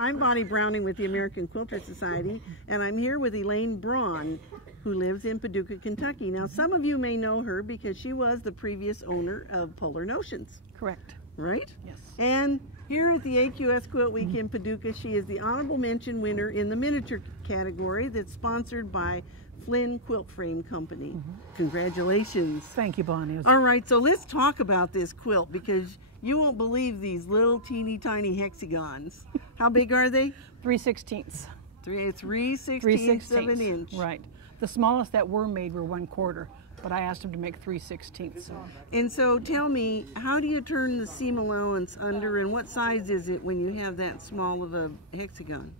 I'm Bonnie Browning with the American Quilter Society, and I'm here with Elaine Braun, who lives in Paducah, Kentucky. Now, some of you may know her because she was the previous owner of Polar Notions. Correct. Right? Yes. And here at the AQS Quilt Week in Paducah, she is the honorable mention winner in the miniature category that's sponsored by Flynn Quilt Frame Company. Congratulations. Thank you, Bonnie. All right, so let's talk about this quilt because you won't believe these little teeny tiny hexagons. How big are they? 3/16. 3/16 of an inch. Right. The smallest that were made were 1/4, but I asked them to make 3/16. So. And so tell me, how do you turn the seam allowance under, and what size is it when you have that small of a hexagon?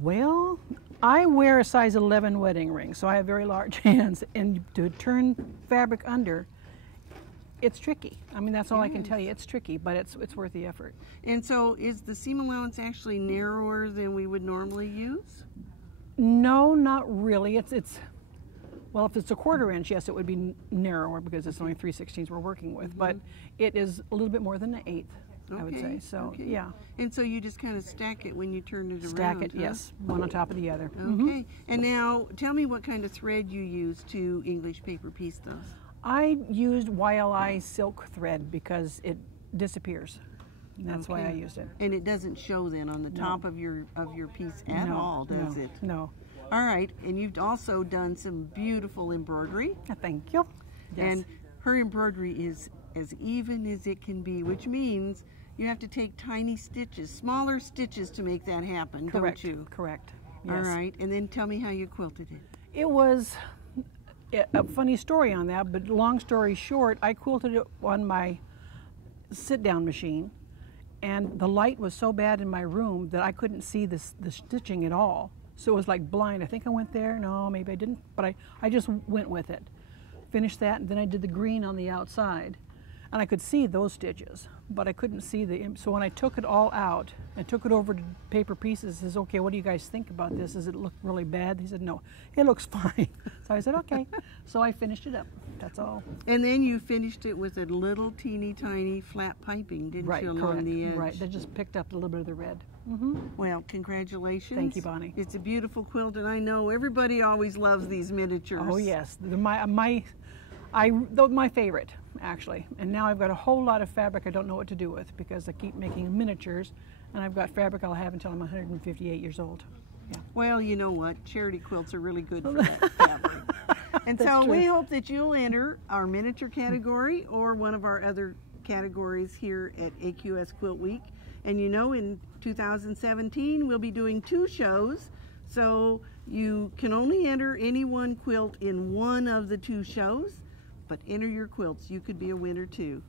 Well, I wear a size 11 wedding ring, so I have very large hands, and to turn fabric under, it's tricky. I mean, that's all I can tell you. It's tricky, but it's worth the effort. And so is the seam allowance actually narrower than we would normally use? No, not really. It's well, if it's a 1/4 inch, yes, it would be narrower because it's only 3/16 we're working with, but it is a little bit more than an 1/8. I would say. So, yeah. And so you just kind of stack it when you turn it around? Stack it, yes. One on top of the other. Okay. And now, tell me what kind of thread you use to English paper piece those. I used YLI silk thread because it disappears. And that's why I used it. And it doesn't show then on the top of your piece at all, does it? No. All right. And you've also done some beautiful embroidery. Thank you. Yes. And her embroidery is as even as it can be, which means you have to take tiny stitches, smaller stitches to make that happen, Correct. don't you? Correct. Yes. All right, and then tell me how you quilted it. It was a funny story on that, but long story short, I quilted it on my sit-down machine, and the light was so bad in my room that I couldn't see the stitching at all. So it was like blind. I think I went there. No, maybe I didn't, but I just went with it. Finished that, and then I did the green on the outside. And I could see those stitches, but I couldn't see so when I took it all out and took it over to paper pieces, says, okay, what do you guys think about this? Does it look really bad? He said, no, it looks fine. So I said, okay. So I finished it up, that's all. And then you finished it with a little teeny tiny flat piping, didn't you, along the edge? Right, that just picked up a little bit of the red. Well, congratulations. Thank you, Bonnie. It's a beautiful quilt, and I know everybody always loves these miniatures. Oh yes, my favorite, actually. And now I've got a whole lot of fabric I don't know what to do with because I keep making miniatures, and I've got fabric I'll have until I'm 158 years old. Yeah. Well, you know what? Charity quilts are really good for that fabric. And so we hope that you'll enter our miniature category or one of our other categories here at AQS Quilt Week. And you know, in 2017, we'll be doing 2 shows. So you can only enter any one quilt in one of the 2 shows. But enter your quilts. You could be a winner too.